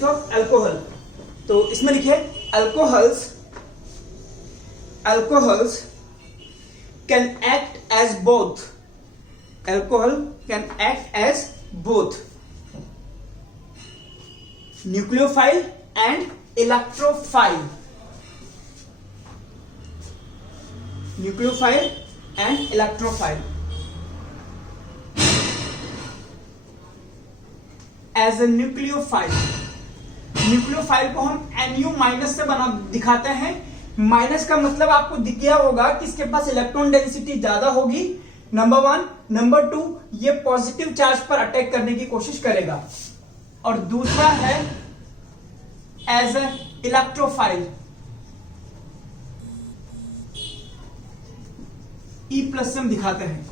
Properties of alcohol. तो इसमें लिखे alcohols can act as both, alcohol can act as both nucleophile and electrophile, nucleophile and electrophile. As a nucleophile, nucleophile को हम Nu minus से बना दिखाते हैं। माइनस का मतलब आपको दिख गया होगा कि इसके पास इलेक्ट्रॉन डेंसिटी ज्यादा होगी, नंबर 1। नंबर 2, ये पॉजिटिव चार्ज पर अटैक करने की कोशिश करेगा। और दूसरा है एज ए इलेक्ट्रोफाइल, E+ से हम दिखाते हैं।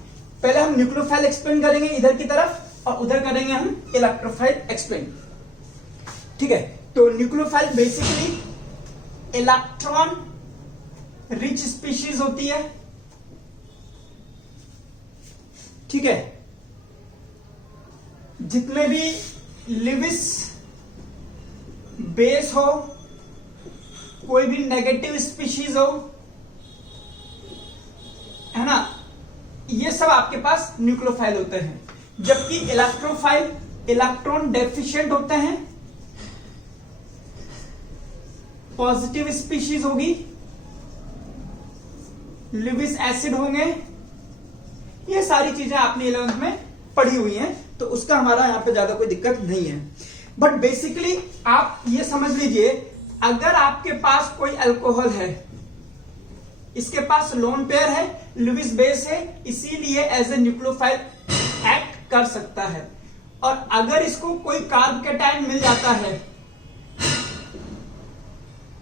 पहले हम न्यूक्लियोफाइल एक्सप्लेन करेंगे इधर की तरफ, और उधर करेंगे हम इलेक्ट्रोफाइल एक्सप्लेन, ठीक है। तो nucleophile basically electron rich species होती है, ठीक है। जितने भी लिविस बेस हो, कोई भी नेगेटिव स्पीशीज हो, है ना, ये सब आपके पास न्यूक्लियोफाइल होते हैं। जबकि इलेक्ट्रोफाइल इलेक्ट्रॉन डेफिशिएंट होते हैं, पॉजिटिव स्पीशीज होगी, लिविस एसिड होंगे, ये सारी चीजें आपने 11th में पढ़ी हुई हैं, तो उसका हमारा यहां पे ज्यादा कोई दिक्कत नहीं है। बट बेसिकली आप ये समझ लीजिए, अगर आपके पास कोई अल्कोहल है, इसके पास लोन पेयर है, लिविस बेस है, इसीलिए एज ए न्यूक्लियोफाइल एक्ट कर सकता है। और अगर इसको कोई कार्ब कैटायन मिल जाता है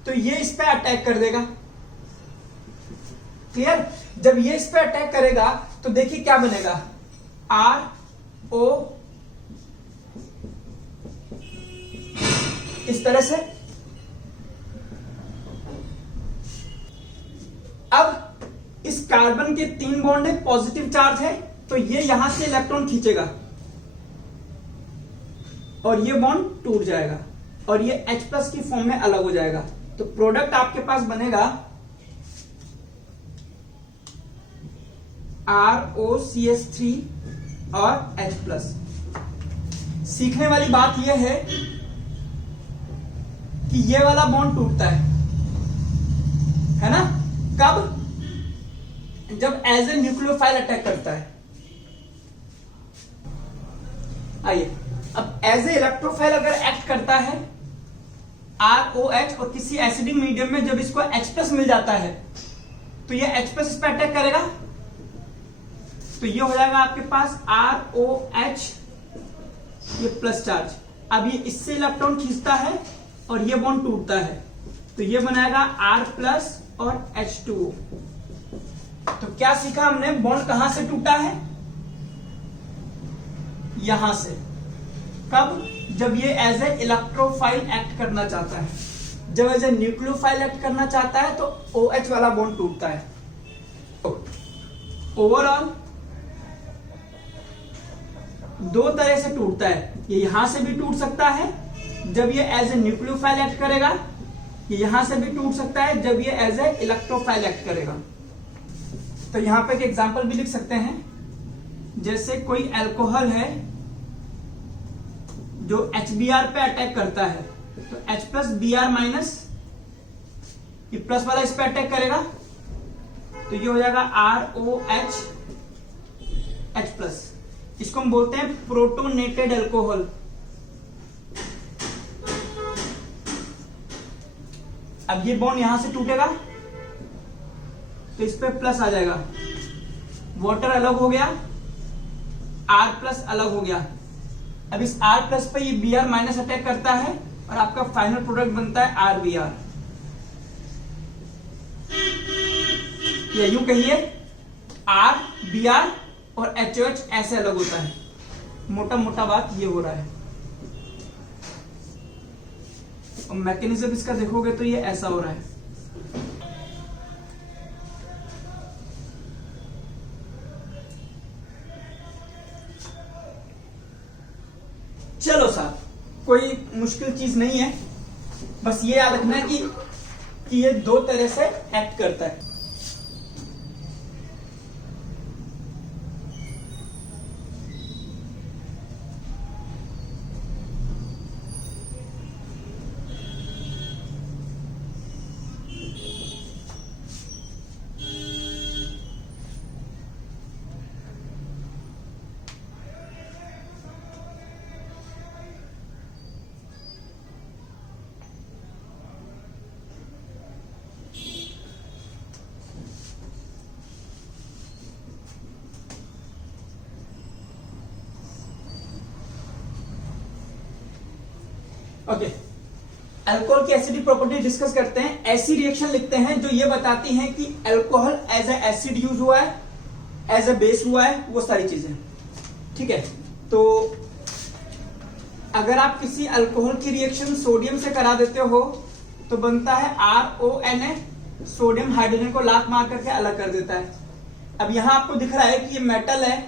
तो ये इस पे अटैक कर देगा। क्लियर? जब ये इस पे अटैक करेगा तो देखिए क्या बनेगा, RO इस तरह से। अब इस कार्बन के 3 बॉन्ड है, पॉजिटिव चार्ज है, तो ये यहां से इलेक्ट्रॉन खींचेगा और ये बॉन्ड टूट जाएगा और ये H+ की फॉर्म में अलग हो जाएगा। तो प्रोडक्ट आपके पास बनेगा ROCH3 और H+। सीखने वाली बात यह है कि ये वाला बॉन्ड टूटता है ना, कब? जब एज ए न्यूक्लियोफाइल अटैक करता है। आइए, अब एज ए इलेक्ट्रोफाइल अगर एक्ट करता है ROH और किसी एसिडिक मीडियम में जब इसको H+ मिल जाता है तो ये H+ इस पर अटैक करेगा, तो ये हो जाएगा आपके पास ROH, ये प्लस चार्ज। अब ये इससे इलेक्ट्रॉन खींचता है और ये बॉन्ड टूटता है, तो ये बनाएगा R+ और H2O। तो क्या सीखा हमने, बॉन्ड कहां से टूटा है? यहां से। कब? जब ये एज ए इलेक्ट्रोफाइल एक्ट करना चाहता है। जब एज ए न्यूक्लियोफाइल एक्ट करना चाहता है तो OH वाला बॉन्ड टूटता है। ओवरऑल 2 तरह से टूटता है, ये यहां से भी टूट सकता है जब ये एज ए न्यूक्लियोफाइल एक्ट करेगा, ये यहां से भी टूट सकता है जब ये एज ए इलेक्ट्रोफाइल एक्ट करेगा। तो यहां पे एक एग्जांपल भी लिख सकते हैं, जैसे कोई अल्कोहल है जो HBr पे अटैक करता है, तो H+ Br-, ये प्लस वाला इस पे अटैक करेगा, तो ये हो जाएगा ROH H+। इसको हम बोलते हैं प्रोटोनेटेड अल्कोहल। अब ये बॉन्ड यहां से टूटेगा तो इस पे प्लस आ जाएगा, वाटर अलग हो गया, R+ अलग हो गया। अब इस R+ पे ये Br- अटैक करता है और आपका फाइनल प्रोडक्ट बनता है RBr। या यूं कहिए R, Br और HOH ऐसे अलग होता है। मोटा मोटा बात ये हो रहा है, और मैकेनिज्म इसका देखोगे तो ये ऐसा हो रहा है। चलो साहब, कोई मुश्किल चीज नहीं है, बस ये याद रखना है कि ये दो तरह से एक्ट करता है। ओके, अल्कोहल की एसिडिक प्रॉपर्टी डिस्कस करते हैं। ऐसी रिएक्शन लिखते हैं जो ये बताती हैं कि alcohol as a acid use हुआ है, एज ए बेस हुआ है, वो सारी चीजें। ठीक है, तो अगर आप किसी अल्कोहल की रिएक्शन सोडियम से करा देते हो तो बनता है RONA, सोडियम हाइड्रोजन को लात मार करके अलग कर देता है। अब यहां आपको दिख रहा है कि ये मेटल है,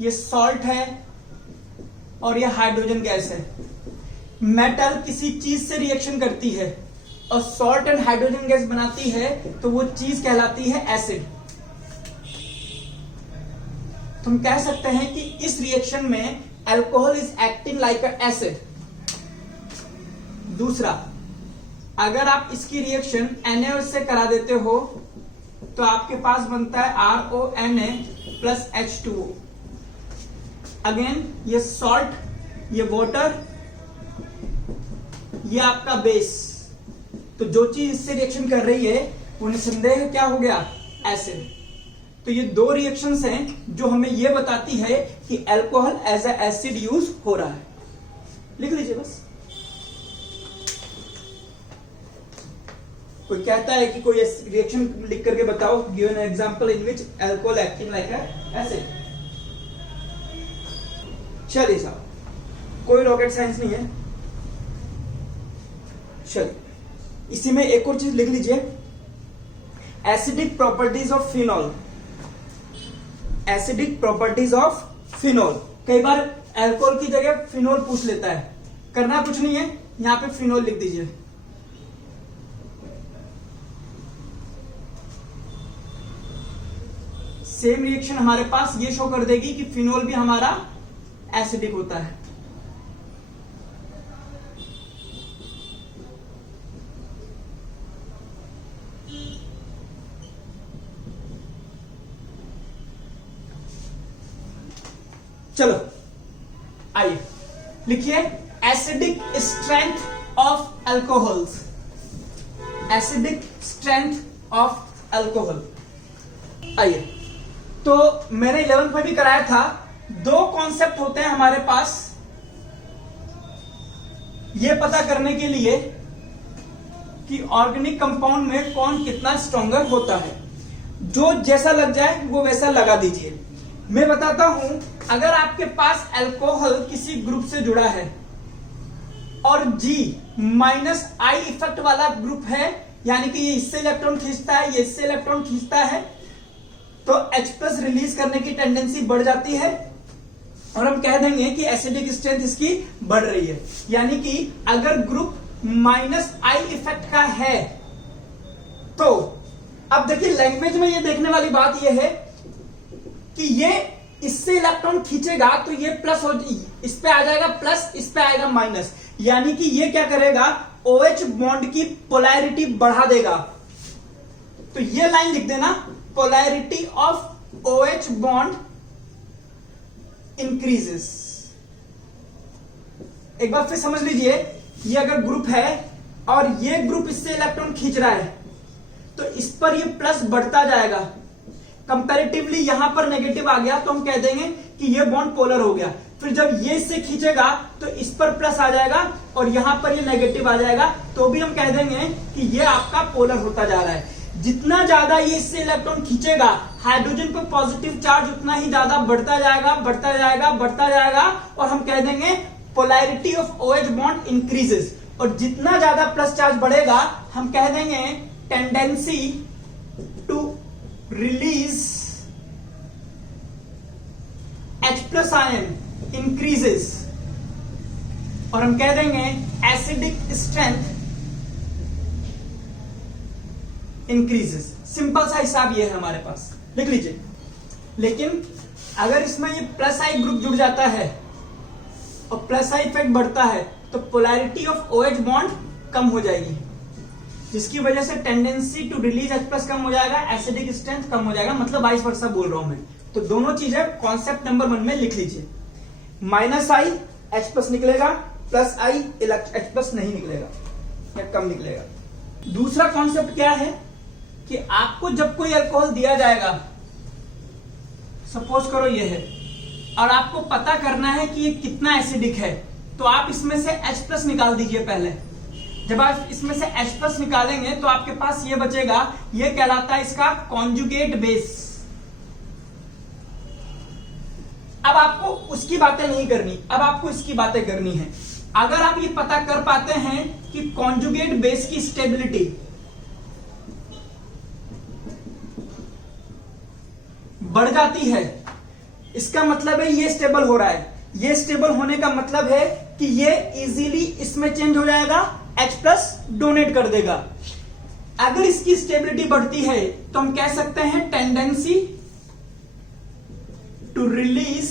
ये सॉल्ट है और ये हाइड्रोजन गैस है। मेटल किसी चीज से रिएक्शन करती है और सॉल्ट एंड हाइड्रोजन गैस बनाती है, तो वो चीज कहलाती है एसिड। तुम कह सकते हैं कि इस रिएक्शन में alcohol is acting like a acid. दूसरा, अगर आप इसकी रिएक्शन NaOH से करा देते हो तो आपके पास बनता है RONA प्लस H2O। अगेन ये सॉल्ट, ये वाटर, ये आपका बेस। तो जो चीज इससे रिएक्शन कर रही है वो निसंदेह क्या हो गया, एसिड। तो ये दो रिएक्शंस हैं जो हमें ये बताती है कि alcohol as a acid use हो रहा है। लिख लीजिए बस। कोई कहता है कि कोई रिएक्शन लिख करके बताओ, give an example in which alcohol acting like a acid. चलिए साहब, कोई रॉकेट साइंस नहीं है। चलिए, इसी में एक और चीज लिख लीजिए, acidic properties of phenol. Acidic properties of phenol. कई बार अल्कोहल की जगह फिनॉल पूछ लेता है, करना कुछ नहीं है, यहां पे फिनॉल लिख दीजिए। सेम रिएक्शन हमारे पास ये शो कर देगी कि फिनॉल भी हमारा एसिडिक होता है। चलो आइए लिखिए, acidic strength of alcohols. Acidic strength of alcohol. आइए, तो मैंने 11th में भी कराया था। दो कॉन्सेप्ट होते हैं हमारे पास ये पता करने के लिए कि ऑर्गेनिक कंपाउंड में कौन कितना स्ट्रॉन्गर होता है। जो जैसा लग जाए वो वैसा लगा दीजिए। मैं बताता हूं, अगर आपके पास अल्कोहल किसी ग्रुप से जुड़ा है और G माइनस I इफेक्ट वाला ग्रुप है, यानी कि ये इससे इलेक्ट्रॉन खींचता है, ये इससे इलेक्ट्रॉन खींचता है, तो H+ रिलीज करने की टेंडेंसी बढ़ जाती है और हम कह देंगे कि एसिडिक स्ट्रेंथ इसकी बढ़ रही है। यानी कि अगर ग्रुप माइनस I इफेक्ट का है तो अब देखिए, लैंग्वेज में ये देखने वाली बात ये है कि ये इससे इलेक्ट्रॉन खींचेगा तो ये प्लस हो, इस पे आ जाएगा प्लस, इस पे आएगा माइनस। यानी कि ये क्या करेगा, OH बॉन्ड की पोलैरिटी बढ़ा देगा। तो ये लाइन लिख देना, polarity of OH bond increases. एक बार फिर समझ लीजिए, ये अगर ग्रुप है और ये ग्रुप इससे इलेक्ट्रॉन खींच रहा है तो इस पर ये प्लस बढ़ता जाएगा। कंपैरेटिवली यहां पर नेगेटिव आ गया तो हम कह देंगे कि ये बॉन्ड पोलर हो गया। फिर जब ये इससे खींचेगा तो इस पर प्लस आ जाएगा और यहां पर ये नेगेटिव आ जाएगा, तो भी हम कह देंगे कि ये आपका पोलर होता जा रहा है। जितना ज्यादा ये इससे इलेक्ट्रॉन खींचेगा, हाइड्रोजन पर पॉजिटिव चार्ज उतना ही ज्यादा बढ़ता जाएगा, बढ़ता जाएगा, बढ़ता जाएगा, और हम कह देंगे polarity of OH bond increases. और जितना ज्यादा प्लस चार्ज बढ़ेगा, हम कह देंगे tendency to release H+ ion increases. और हम कह देंगे एसिडिक स्ट्रेंथ इंक्रीजेस। सिंपल सा हिसाब ये है हमारे पास, लिख लीजिए। लेकिन अगर इसमें ये प्लस आई ग्रुप जुड़ जाता है और प्लस आई इफेक्ट बढ़ता है तो पोलैरिटी ऑफ OH बॉन्ड कम हो जाएगी, जिसकी वजह से टेंडेंसी टू रिलीज H+ कम हो जाएगा, एसिडिक स्ट्रेंथ कम हो जाएगा, मतलब वाइस वर्सा बोल रहा हूं मैं। तो दोनों चीजें कॉन्सेप्ट नंबर 1 में लिख लीजिए। -I H+ निकलेगा, +I H+ नहीं निकलेगा या कम निकलेगा। दूसरा कॉन्सेप्ट क्या है कि आपको जब कोई अल्कोहल दिया जाएगा, सपोज करो ये है, और आपको पता करना है कि ये कितना एसिडिक है, तो आप इसमें से H+ निकाल दीजिए पहले। जब आप इसमें से H+ निकालेंगे तो आपके पास ये बचेगा, ये कहलाता है इसका कॉन्जुगेट बेस। अब आपको उसकी बातें नहीं करनी, अब आपको इसकी बातें करनी है। अगर आप ये पता कर पाते हैं कि कॉन्जुगेट बेस की स्टेबिलिटी बढ़ जाती है, इसका मतलब है ये स्टेबल हो रहा है। ये स्टेबल होने का मतलब है कि ये इजीली इसमें चेंज हो जाएगा, H+ डोनेट कर देगा। अगर इसकी स्टेबिलिटी बढ़ती है तो हम कह सकते हैं tendency to release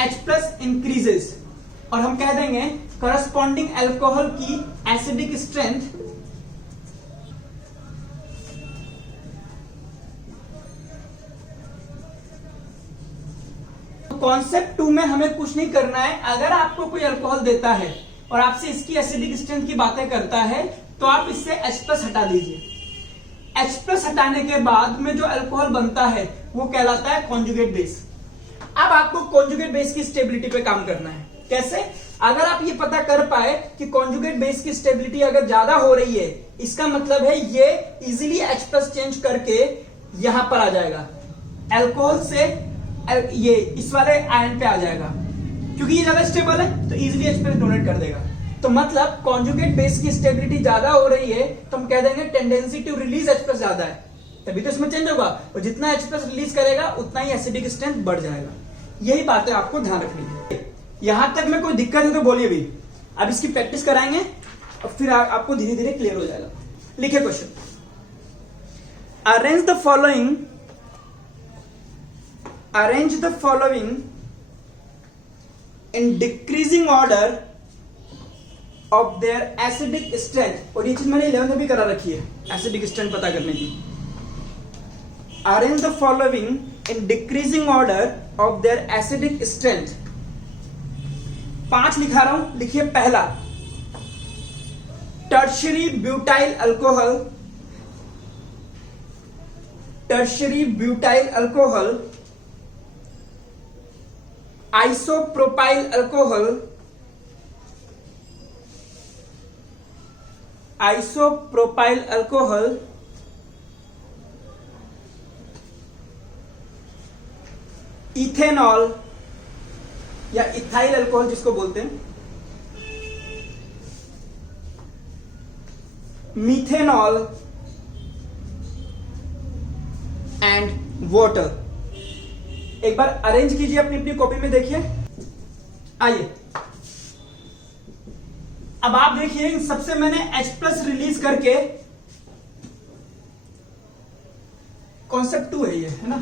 H+ increases, और हम कह देंगे करस्पॉन्डिंग अल्कोहल की एसिडिक स्ट्रेंथ कॉन्सेप्ट 2 में हमें कुछ नहीं करना है। अगर आपको कोई अल्कोहल देता है और आपसे इसकी एसिडिक स्ट्रेंथ की बातें करता है तो आप इससे H+ हटा दीजिए। H+ हटाने के बाद में जो अल्कोहल बनता है वो कहलाता है कॉन्जुगेट बेस। अब आपको कॉन्जुगेट बेस की स्टेबिलिटी पे काम करना है। कैसे? अगर आप ये पता कर पाए कि कॉन्जुगेट बेस की स्टेबिलिटी अगर ज्यादा हो रही है, इसका मतलब है ये इजीली H+ चेंज करके यहां पर आ जाएगा, अल्कोहल से ये इस वाले आयन पे आ जाएगा, क्योंकि ये ज्यादा स्टेबल है तो इजीली H+ डोनेट कर देगा। तो मतलब कॉन्जुगेट बेस की स्टेबिलिटी ज्यादा हो रही है तो हम कह देंगे टेंडेंसी टू रिलीज H+ ज्यादा है, तभी तो इसमें चेंज होगा, और जितना H+ रिलीज करेगा उतना ही एसिडिक स्ट्रेंथ बढ़ जाएगा। यही बातें आपको ध्यान रखनी है। यहां तक में कोई दिक्कत है तो बोलिए भी, अब इसकी प्रैक्टिस कराएंगे और फिर आपको धीरे धीरे क्लियर हो जाएगा। लिखिए question, arrange the following in decreasing order of their acidic strength। और ये चीज मैंने 11 में भी करा रखी है, एसिडिक स्ट्रेंथ पता करने की। Arrange the following in decreasing order of their acidic strength। 5 लिखा रहा हूं, लिखिए। पहला tertiary butyl alcohol, tertiary butyl alcohol, isopropyl alcohol, isopropyl alcohol, ethanol या इथाइल अल्कोहल जिसको बोलते हैं, मीथेनॉल एंड वाटर। एक बार अरेंज कीजिए अपनी अपनी कॉपी में, देखिए। आइए अब आप देखिए, इन सबसे मैंने H+ रिलीज करके, कॉन्सेप्ट 2 है ये, है ना,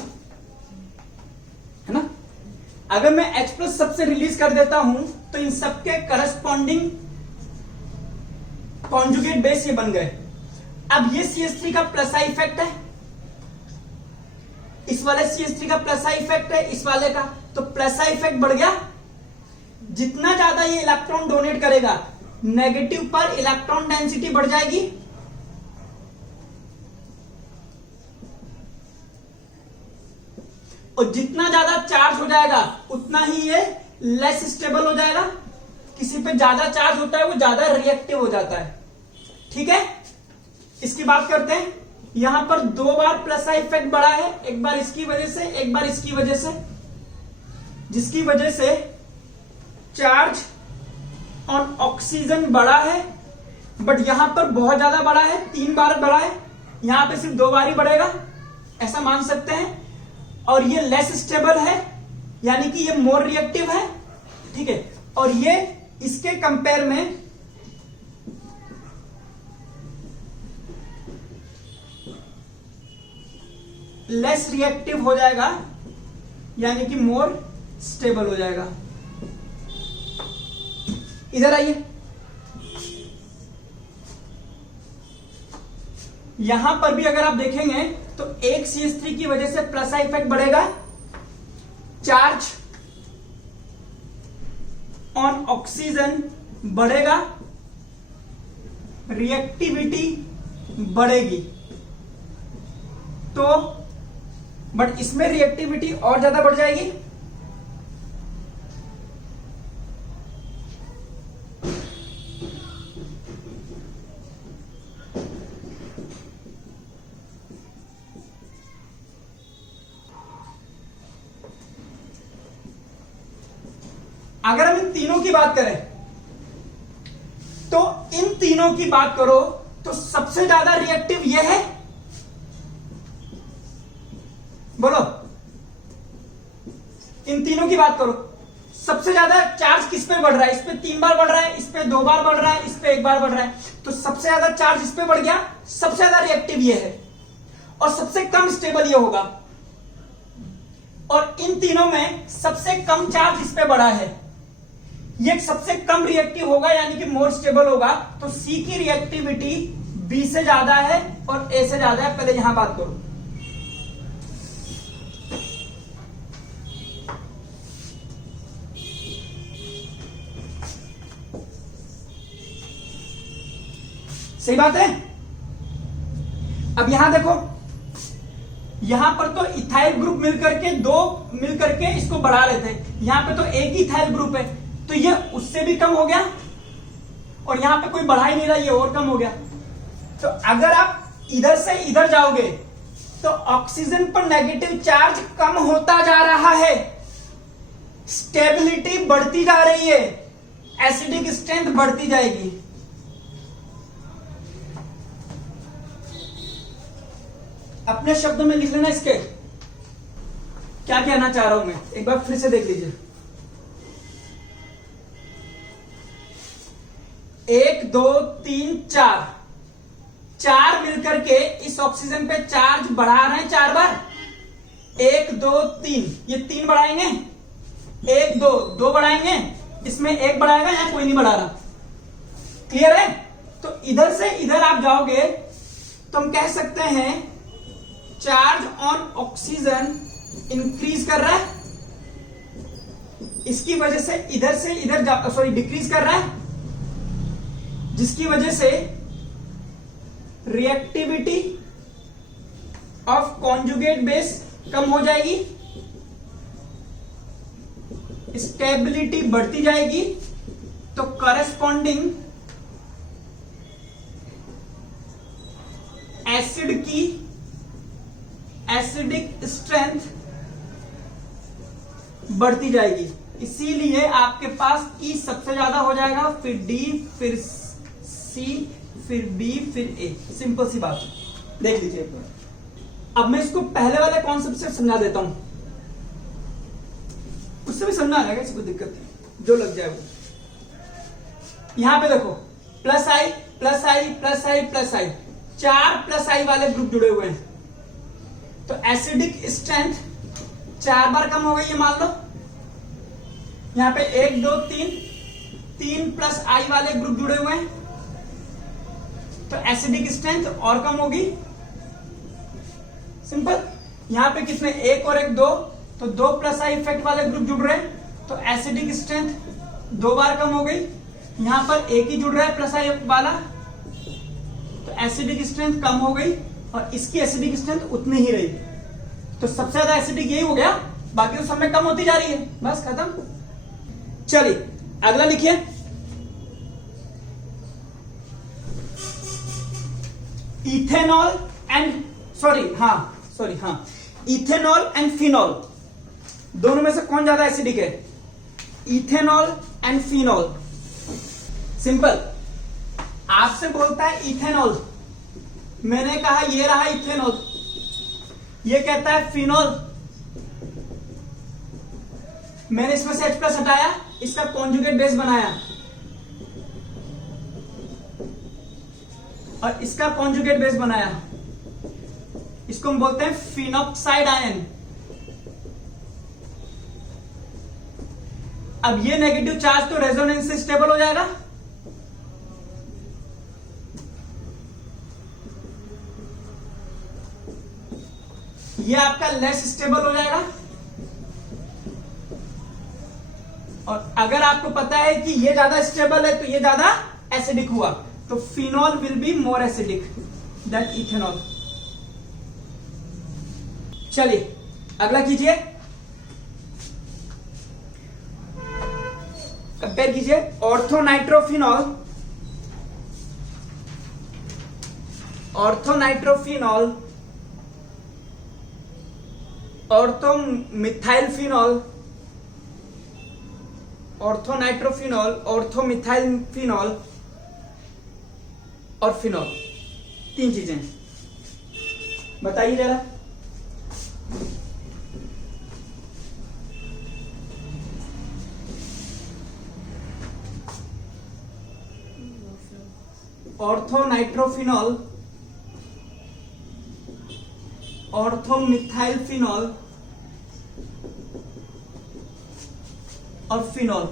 है ना। अगर मैं H+ सबसे रिलीज कर देता हूं तो इन सबके करस्पॉन्डिंग कॉन्जुगेट बेस ये बन गए। अब ये CH3 का प्लस आई इफेक्ट है, इस वाले CH3 का प्लस आई इफेक्ट है, इस वाले का, तो प्लस आई इफेक्ट बढ़ गया। जितना ज्यादा ये इलेक्ट्रॉन डोनेट करेगा, नेगेटिव पर इलेक्ट्रॉन डेंसिटी बढ़ जाएगी, और जितना ज्यादा चार्ज हो जाएगा उतना ही ये लेस स्टेबल हो जाएगा। किसी पे ज्यादा चार्ज होता है वो ज्यादा रिएक्टिव हो जाता है। ठीक है, इसकी बात करते हैं। यहां पर 2 बार प्लस आई इफेक्ट बढ़ा है, एक बार इसकी वजह से, एक बार इसकी वजह से, जिसकी वजह से चार्ज ऑन ऑक्सीजन बढ़ा है, बट यहां पर बहुत ज्यादा बढ़ा है, 3 बार बढ़ा है, यहां पे सिर्फ 2 बार ही बढ़ेगा, ऐसा मान सकते हैं। और ये लेस स्टेबल है, यानी कि ये मोर रिएक्टिव है। ठीक है, और ये इसके कंपेयर में लेस रिएक्टिव हो जाएगा, यानी कि मोर स्टेबल हो जाएगा। इधर आइए, यहां पर भी अगर आप देखेंगे तो एक CH3 की वजह से प्लस आई इफेक्ट बढ़ेगा, चार्ज ऑन ऑक्सीजन बढ़ेगा, रिएक्टिविटी बढ़ेगी। तो बट इसमें रिएक्टिविटी और ज्यादा बढ़ जाएगी। अगर हम इन तीनों की बात करें तो इन तीनों की बात करो तो सबसे ज्यादा रिएक्टिव यह है, बोलो। इन तीनों की बात करो, सबसे ज्यादा चार्ज किस पे बढ़ रहा है? इस पे 3 बार बढ़ रहा है, इस पे 2 बार बढ़ रहा है, इस पे 1 बार बढ़ रहा है। तो सबसे ज्यादा चार्ज इस पे बढ़ गया, सबसे ज्यादा रिएक्टिव ये है, और सबसे कम स्टेबल ये होगा। और इन तीनों में सबसे कम चार्ज इस पे बढ़ा है, ये सबसे कम रिएक्टिव होगा, यानी कि मोर स्टेबल होगा। तो सी की रिएक्टिविटी बी से ज्यादा है और ए से ज्यादा है। पहले यहां बात करो, सही बात है। अब यहां देखो, यहां पर तो इथाइल ग्रुप मिलकर के इसको बढ़ा रहे थे, यहां पे तो एक ही इथाइल ग्रुप है, तो ये उससे भी कम हो गया, और यहां पे कोई बढ़ा ही नहीं रहा, ये और कम हो गया। तो अगर आप इधर से इधर जाओगे तो ऑक्सीजन पर नेगेटिव चार्ज कम होता जा रहा है, स्टेबिलिटी बढ़ती जा रही है, एसिडिक स्ट्रेंथ बढ़ती जाएगी। अपने शब्दों में लिख लेना इसके, क्या कहना चाह रहा हूं मैं, एक बार फिर से देख लीजिए। 1 2 3 4, 4 मिलकर के इस ऑक्सीजन पे चार्ज बढ़ा रहे हैं 4 बार। 1 2 3, ये 3 बढ़ाएंगे, 1 2 2 बढ़ाएंगे, इसमें 1 बढ़ाएगा, यहां कोई नहीं बढ़ा रहा। क्लियर है? तो इधर से इधर आप जाओगे तो हम कह सकते हैं चार्ज ऑन ऑक्सीजन इंक्रीज कर रहा है, इसकी वजह से इधर सॉरी डिक्रीज कर रहा है, जिसकी वजह से रिएक्टिविटी ऑफ कॉन्जुगेट बेस कम हो जाएगी, स्टेबिलिटी बढ़ती जाएगी। तो करस्पॉन्डिंग एसिड की एसिडिक स्ट्रेंथ बढ़ती जाएगी। इसीलिए आपके पास ई सबसे ज्यादा हो जाएगा, फिर डी, फिर सी, फिर बी, फिर ए। सिंपल सी बात है, देख लीजिए एक बार। अब मैं इसको पहले वाले कॉन्सेप्ट से समझा देता हूं, उससे भी समझना आएगा, इसको दिक्कत नहीं, जो लग जाए वो। यहां पे देखो, प्लस आई प्लस आई प्लस आई प्लस आई, 4 प्लस आई वाले ग्रुप जुड़े हुए हैं, तो एसिडिक स्ट्रेंथ 4 बार कम हो गई, ये मान लो। यहां पे 1 2 3 प्लस आई वाले ग्रुप जुड़े हुए हैं, तो एसिडिक स्ट्रेंथ और कम होगी। सिंपल। यहां पे कितने, 1 और 1 2, तो 2 प्लस आई इफेक्ट वाले ग्रुप जुड़ रहे हैं, तो एसिडिक स्ट्रेंथ 2 बार कम हो गई। यहां पर एक ही जुड़ रहा है प्लस आई वाला, तो एसिडिक स्ट्रेंथ कम हो गई, और इसकी एसिडिक स्ट्रेंथ उतनी ही रही। तो सबसे ज्यादा एसिडिक यही हो गया, बाकी तो सब में कम होती जा रही है, बस खत्म। चलिए अगला लिखिए, ethanol and ethanol and phenol, दोनों में से कौन ज्यादा एसिडिक है? Ethanol and phenol. सिंपल, आपसे बोलता है इथेनॉल, मैंने कहा ये रहा इथेनॉल, ये कहता है फिनॉल, मैंने इसमें से H+ हटाया, इसका कॉन्जुगेट बेस बनाया और इसका कॉन्जुगेट बेस बनाया, इसको हम बोलते हैं फिनॉक्साइड आयन। अब ये नेगेटिव चार्ज तो रेजोनेंस से स्टेबल हो जाएगा, ये आपका लेस स्टेबल हो जाएगा। और अगर आपको पता है कि ये ज्यादा स्टेबल है तो ये ज्यादा एसिडिक हुआ, तो phenol will be more acidic then ethanol. चलिए अगला कीजिए, कंपेयर कीजिए ऑर्थोनाइट्रोफिनॉल, ऑर्थोनाइट्रोफिनॉल, ऑर्थोमिथाइलफिनॉल, ऑर्थोनाइट्रोफिनॉल, ऑर्थोमिथाइलफिनॉल और फिनॉल, तीन चीजें बताइए जरा। ऑर्थोनाइट्रोफिनॉल, ऑर्थोमिथाइलफिनॉल और फिनॉल।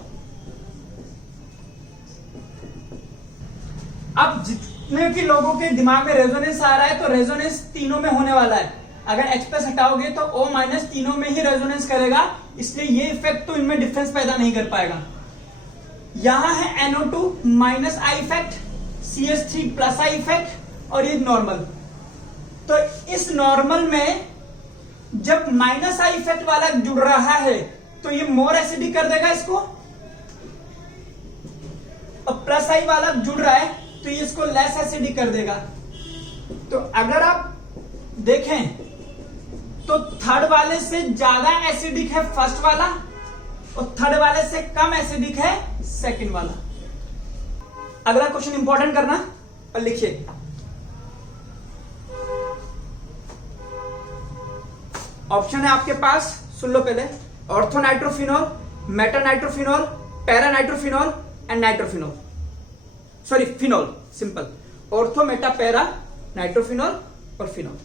अब जितने भी लोगों के दिमाग में रेजोनेंस आ रहा है तो रेजोनेंस तीनों में होने वाला है। अगर H+ हटाओगे तो O- तीनों में ही रेजोनेंस करेगा, इसलिए ये इफेक्ट तो इनमें डिफरेंस पैदा नहीं कर पाएगा। यहां है NO2- I effect, CH3+ I effect और ये नॉर्मल। तो इस नॉर्मल में जब -I इफेक्ट वाला जुड़ रहा है तो ये मोर एसिडिक कर देगा इसको, और +I वाला जुड़ रहा है तो ये इसको लेस एसिडिक कर देगा। तो अगर आप देखें तो थर्ड वाले से ज्यादा एसिडिक है फर्स्ट वाला और थर्ड वाले से कम एसिडिक है सेकंड वाला। अगला क्वेश्चन इंपॉर्टेंट करना और लिखिए, ऑप्शन है आपके पास, सुन लो पहले। Orthonitrophenol, metanitrophenol, paranitrophenol and nitrophenol, sorry phenol, simple. Ortho, meta, para, nitrophenol और phenol.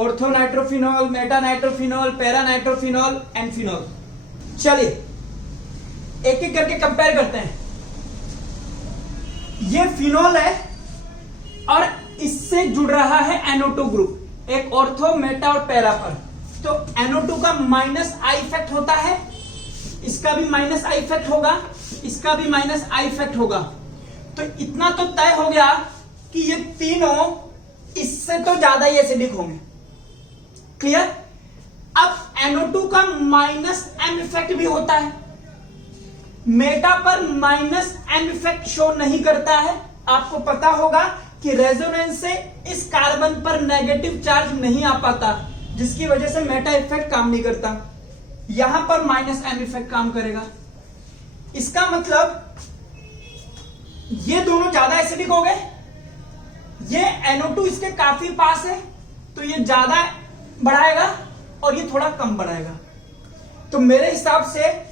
Orthonitrophenol, metanitrophenol, paranitrophenol and phenol. चलिए एक एक करके कंपेयर करते हैं। ये फिनॉल है और इससे जुड़ रहा है NO2 ग्रुप, एक ऑर्थो, मेटा और पैरा पर। तो NO2 का -I इफेक्ट होता है, इसका भी -I इफेक्ट होगा, इसका भी -I इफेक्ट होगा। तो इतना तो तय हो गया कि ये तीनों इससे तो ज्यादा ही एसिडिक होंगे। क्लियर? अब NO2 का -M इफेक्ट भी होता है, मेटा पर -M इफेक्ट शो नहीं करता है। आपको पता होगा कि रेजोनेंस से इस कार्बन पर नेगेटिव चार्ज नहीं आ पाता, जिसकी वजह से मेटा इफेक्ट काम नहीं करता। यहां पर -M इफेक्ट काम करेगा। इसका मतलब ये दोनों ज्यादा एसिडिक हो गए, ये NO2 इसके काफी पास है तो ये ज्यादा बढ़ाएगा और ये थोड़ा कम बढ़ाएगा। तो मेरे हिसाब से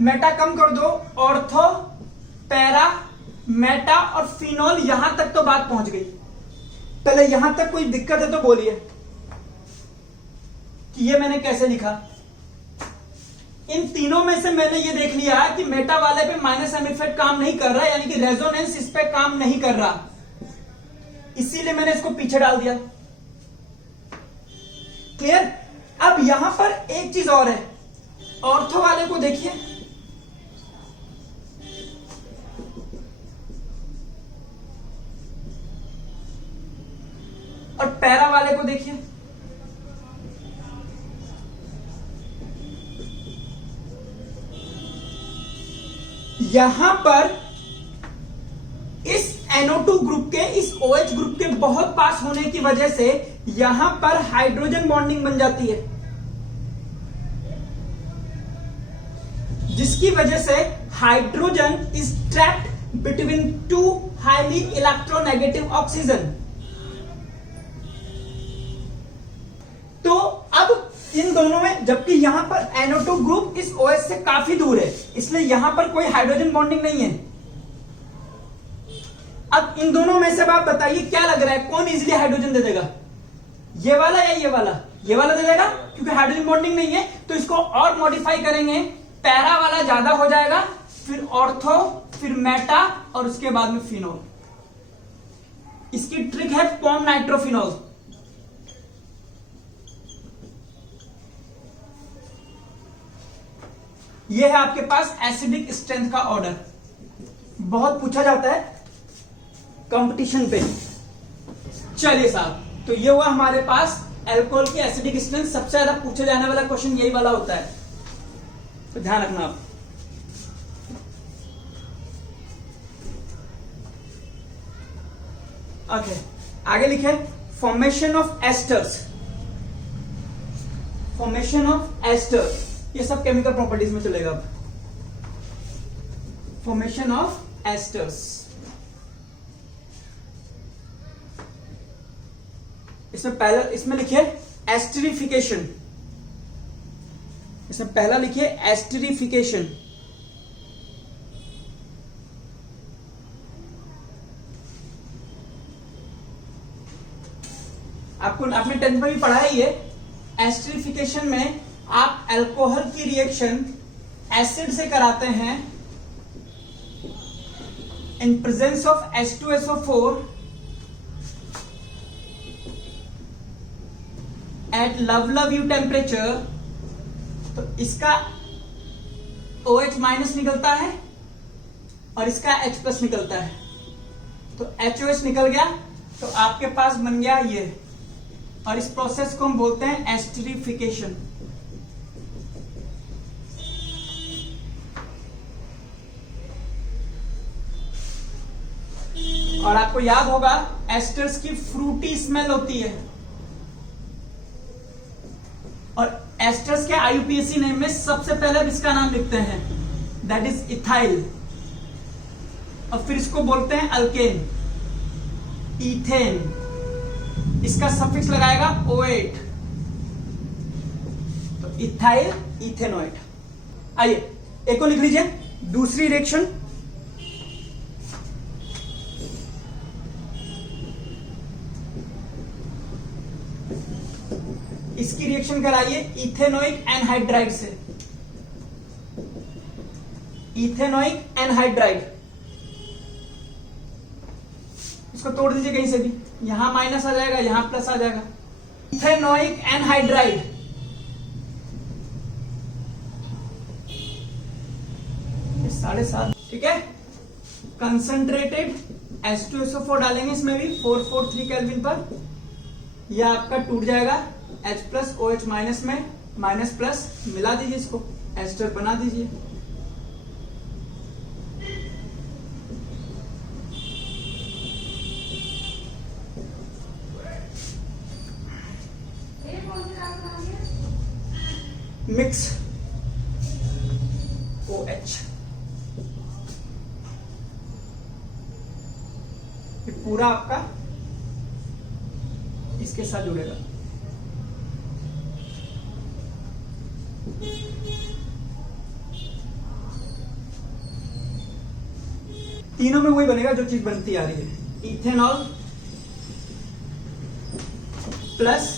मेटा कम कर दो, ऑर्थो, पैरा, मेटा और फिनॉल। यहां तक तो बात पहुंच गई। पहले यहां तक कोई दिक्कत है तो बोलिए कि ये मैंने कैसे लिखा। इन तीनों में से मैंने ये देख लिया कि मेटा वाले पे -M इफेक्ट काम नहीं कर रहा, यानी कि रेजोनेंस इस पे काम नहीं कर रहा, इसीलिए मैंने इसको पीछे डाल दिया। क्लियर? अब यहां पर एक चीज और है, ऑर्थो वाले को देखिए, और पैरा वाले को देखिए। यहां पर इस NO2 ग्रुप के, इस OH ग्रुप के बहुत पास होने की वजह से यहां पर हाइड्रोजन बॉन्डिंग बन जाती है, जिसकी वजह से hydrogen is trapped between two highly electronegative oxygen. तो अब इन दोनों में, जबकि यहां पर NO2 ग्रुप इस OH से काफी दूर है, इसलिए यहां पर कोई हाइड्रोजन बॉन्डिंग नहीं है। अब इन दोनों में से अब आप बताइए क्या लग रहा है, कौन इजीली हाइड्रोजन दे देगा, ये वाला या ये वाला? ये वाला दे देगा, क्योंकि हाइड्रोजन बॉन्डिंग नहीं है। तो इसको और मॉडिफाई करेंगे, पैरा वाला ज्यादा हो जाएगा, फिर ऑर्थो, फिर मेटा, और उसके बाद में फिनोल। इसकी ट्रिक है पॉम नाइट्रोफिनोल। ये है आपके पास एसिडिक स्ट्रेंथ का ऑर्डर, बहुत पूछा जाता है कंपटीशन पे। चलिए साहब, तो ये हुआ हमारे पास अल्कोहल की एसिडिक स्ट्रेंथ। सबसे ज्यादा पूछे जाने वाला क्वेश्चन यही वाला होता है, तो ध्यान रखना आप। ओके, आगे लिखे formation of esters. Formation of esters, ये सब केमिकल प्रॉपर्टीज में चलेगा। अब फॉर्मेशन ऑफ एस्टर्स, इसमें पहला, इसमें लिखिए एस्टरिफिकेशन। इसमें पहला लिखिए एस्टरिफिकेशन। आपने 10th में भी पढ़ा है ये। एस्टरिफिकेशन में आप अल्कोहल की रिएक्शन एसिड से कराते हैं in presence of H2SO4 at low temperature. तो इसका OH माइनस निकलता है और इसका H प्लस निकलता है, तो HOH निकल गया, तो आपके पास बन गया ये, और इस प्रोसेस को हम बोलते हैं एस्टरिफिकेशन। और आपको याद होगा एस्टर्स की फ्रूटी स्मेल होती है, और एस्टर्स के IUPAC नेम में सबसे पहले इसका नाम लिखते हैं, दैट इज इथाइल, और फिर इसको बोलते हैं अल्केन, इथेन। इसका सफिक्स लगाएगा O8, तो इथाइल इथेनोएट। आइए एक को लिख लीजिए, दूसरी रिएक्शन। इसकी रिएक्शन कराइए इथेनोइक एनहाइड्राइड से। इथेनोइक एनहाइड्राइड, इसको तोड़ दीजिए कहीं से भी, यहां माइनस आ जाएगा, यहां प्लस आ जाएगा। इथेनोइक एनहाइड्राइड, ये 7.5, ठीक है। कंसंट्रेटेड H2SO4 डालेंगे इसमें भी 443 केल्विन पर, यह आपका टूट जाएगा H प्लस OH माइनस में, माइनस प्लस मिला दीजिए, इसको एस्टर बना दीजिए। मिक्स OH, ये पूरा आपका इसके साथ जुड़ेगा। तीनों में वही बनेगा जो चीज बनती आ रही है, इथेनॉल प्लस,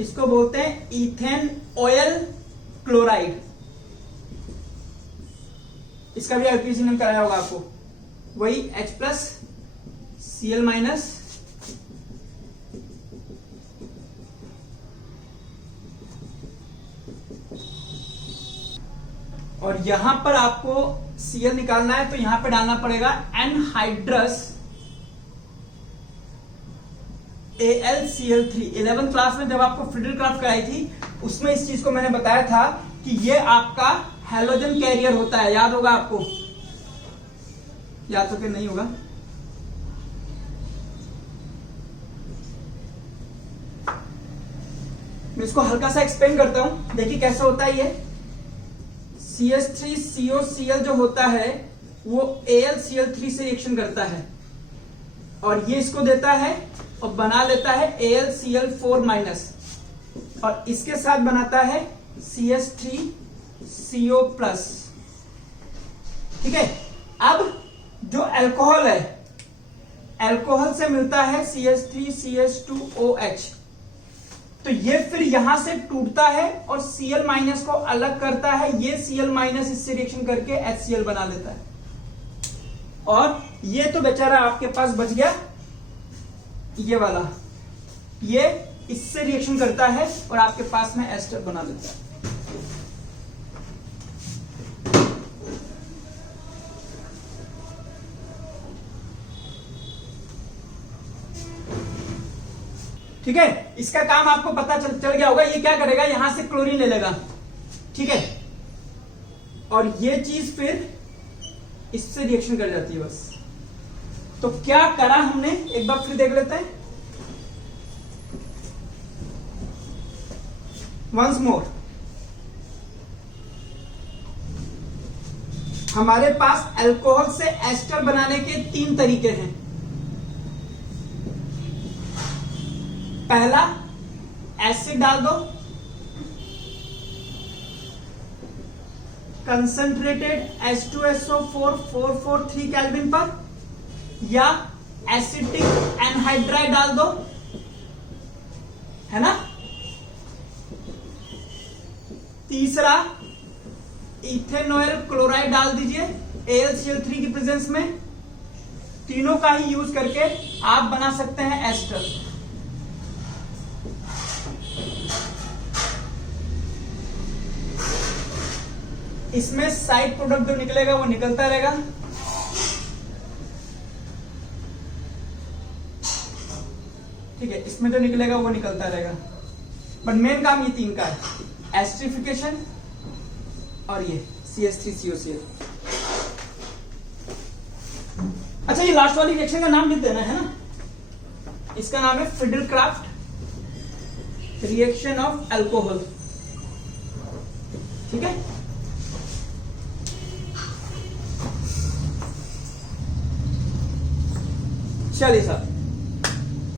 इसको बोलते हैं इथेन ऑयल क्लोराइड। इसका भी IUPAC नेम कराया होगा आपको, वही H प्लस Cl माइनस, और यहां पर आपको Cl निकालना है, तो यहां पे डालना पड़ेगा एनहाइड्रस AlCl3। 11th क्लास में जब आपको फ्रिडलक्राफ्ट कराई थी, उसमें इस चीज को मैंने बताया था कि ये आपका हैलोजन कैरियर होता है, याद होगा आपको, याद तो कि नहीं होगा। मैं इसको हल्का सा एक्सप्लेन करता हूं, देखिए कैसे होता है ये। CH3COCl जो होता है वो AlCl3 से रिएक्शन करता है, और ये इसको देता है और बना लेता है AlCl4 माइनस, और इसके साथ बनाता है CH3CO प्लस। ठीक है, अब जो अल्कोहल है, अल्कोहल से मिलता है CH3CH2OH, तो ये फिर यहां से टूटता है और Cl माइनस को अलग करता है, ये Cl माइनस इससे रिएक्शन करके HCl बना लेता है, और ये तो बेचारा आपके पास बच गया, ये वाला, ये इससे रिएक्शन करता है और आपके पास में एस्टर बना लेता है। ठीक है, इसका काम आपको पता चल गया होगा। ये क्या करेगा, यहां से क्लोरीन ले लेगा, ठीक है, और ये चीज फिर इससे रिएक्शन कर जाती है बस। तो क्या करा हमने, एक बार फिर देख लेते हैं। वंस मोर, हमारे पास अल्कोहल से एस्टर बनाने के 3 तरीके हैं। पहला, एसिड डाल दो कंसंट्रेटेड H2SO4 443 केल्विन पर, या एसिटिक एनहाइड्राइड डाल दो, है ना। तीसरा, इथेनॉल क्लोराइड डाल दीजिए AlCl3 की प्रेजेंस में। तीनों का ही यूज करके आप बना सकते हैं एस्टर। इसमें साइड प्रोडक्ट जो निकलेगा वो निकलता रहेगा, ठीक है, इसमें जो निकलेगा वो निकलता रहेगा, बट मेन काम ये 3 का है, एस्टरिफिकेशन और ये CH3COCl। अच्छा, ये लास्ट वाली रिएक्शन का नाम लिख देना है ना, इसका नाम है फिडलक्राफ्ट रिएक्शन ऑफ अल्कोहल। ठीक है, चलिए साहब,